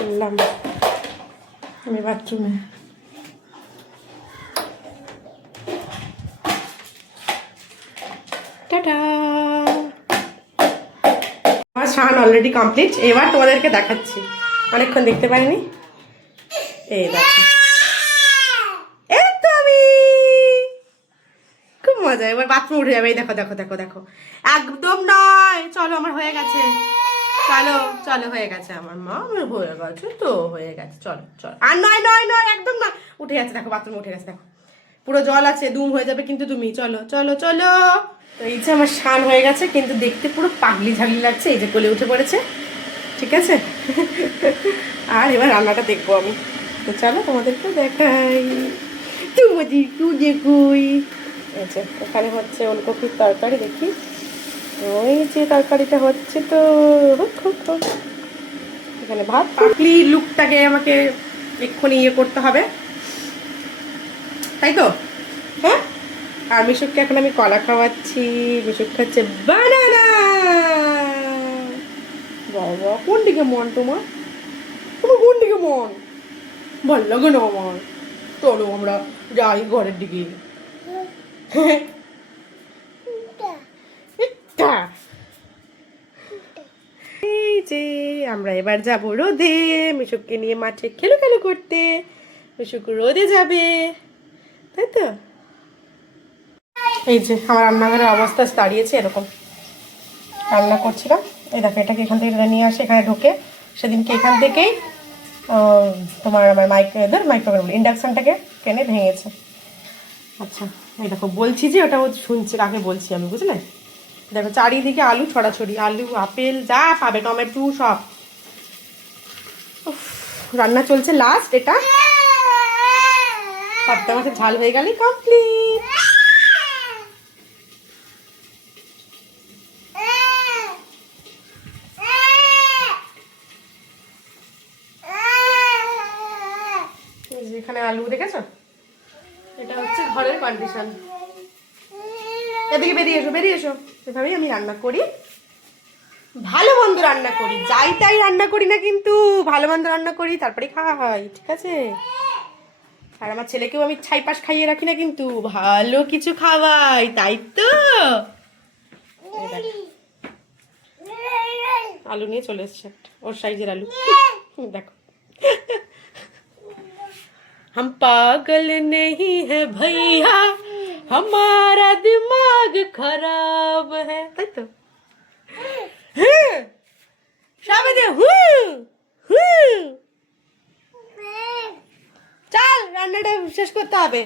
চললাম আমি বাথরুমে। টাটা। আমার স্নান অলরেডি কমপ্লিট। এবার তোমাদেরকে দেখাচ্ছি, অনেকক্ষণ দেখতে পাইনি। এই দেখো, এই তো আমি, খুব মজা। এবার বাথরুম উঠে যাবে। এই দেখো দেখো দেখো দেখো, একদম নয়। চলো, আমার হয়ে গেছে। চলো চলো, হয়ে গেছে আমার মা, আমার হয়ে গেছে তো, হয়ে গেছে। চলো চলো, আর নয় নয় নয়, একদম না। উঠে গেছে, দেখো বাথরুম উঠে গেছে, দেখো পুরো জল আছে, দুম হয়ে যাবে কিন্তু তুমি। চলো চলো চলো। তো এই যে আমার স্নান হয়ে গেছে, কিন্তু দেখতে পুরো পাগলি ঝাগলি লাগছে। এই যে কোলে উঠে পড়েছে, ঠিক আছে। আর এবার রান্নাটা দেখবো আমি। তো চলো তোমাদেরকে দেখাই, তোমাদেরকেও দেখুই। এই যে এখানে হচ্ছে ওলকপির তরকারি, দেখি। ওই যে তরকারিটা হচ্ছে তো, এখানে ভাত। পাগলি লুকটাকে আমাকে এক্ষুনি ইয়ে করতে হবে, তাই তো? হ্যাঁ। আর মিশুককে এখন আমি কলা খাওয়াচ্ছি, মিশুক খাচ্ছে বানানা। বাবা, কোন দিকে মন তোমার? তোমার কোন দিকে মন? ভাল লাগে না আমার। চলো আমরা যাই ঘরের দিকে। এই যে আমরা এবার যাবো রোদে, মিশুককে নিয়ে মাঠে খেলো খেলো করতে। মিশুক রোদে যাবে, তাই তো? এই যে আমার রান্নাঘরের অবস্থা দাঁড়িয়েছে এরকম। রান্না করছিলাম, এই দেখো এটাকে এখান থেকে নিয়ে আসে, এখানে ঢোকে। সেদিনকে এখান থেকেই তোমার আমার মাইক্রোওয়েভ ইন্ডাকশানটাকে টেনে ভেঙেছে। আচ্ছা, এই দেখো বলছি যে ওটা ও শুনছে, কাকে বলছি আমি, বুঝলে? দেখো চারিদিকে আলু ছড়াছড়ি, আলু আপেল যা পাবে, টমেটো সব। রান্না চলছে লাস্ট, এটা পাবদা মাছের ঝাল হয়ে গেলেই কমপ্লিট। এখানে আলু দেখেছো, এটা হচ্ছে ঘরের কন্ডিশন। এদিকে বেরিয়ে এসো, বেরিয়ে এসো। এভাবেই আমি রান্না করি, ভালো মন্দ রান্না করি, যাই তাই রান্না করি না কিন্তু, ভালো মন্দ রান্না করি, তারপরে খাওয়া হয়, ঠিক আছে? আর আমার ছেলেকেও আমি ছাইপাশ খাইয়ে রাখি না কিন্তু, ভালো কিছু খাওয়াই, তাই তো? আলু নিয়ে চলে এসছে, ওর সাইজের আলু, দেখো। हम पागल नहीं है भैया, हमारा दिमाग खराब है, তাই তো? চল রান্নাটা শেষ করতে হবে।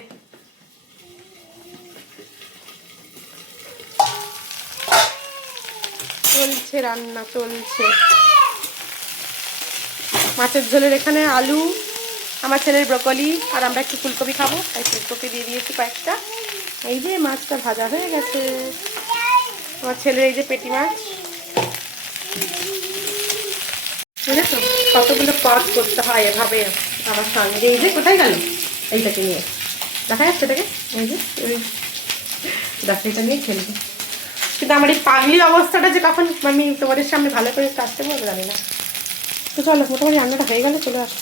চলছে রান্না, চলছে। মাছের ঝোলের এখানে আলু, আমার ছেলের ব্রকলি, আর আমরা একটু ফুলকপি খাবো, তাই ফুলকপি দিয়ে দিয়েছি কয়েকটা। এই যে মাছটা ভাজা হয়ে গেছে। আমার ছেলের এই যে পেটি মাছ, বুঝেছো? কতগুলো পদ করতে হয় এভাবে আমার সঙ্গে। এই যে কোথায় গেল এইটাকে নিয়ে, দেখা যাচ্ছে এটাকে, এই যে দেখো এটা নিয়ে খেলবে। কিন্তু আমার এই পাগলি অবস্থাটা যে কখন আমি তোমাদের সামনে ভালো করে আসতে পারবো জানি না। তো চলো, মোটামুটি রান্নাটা হয়ে গেলে চলে আসো।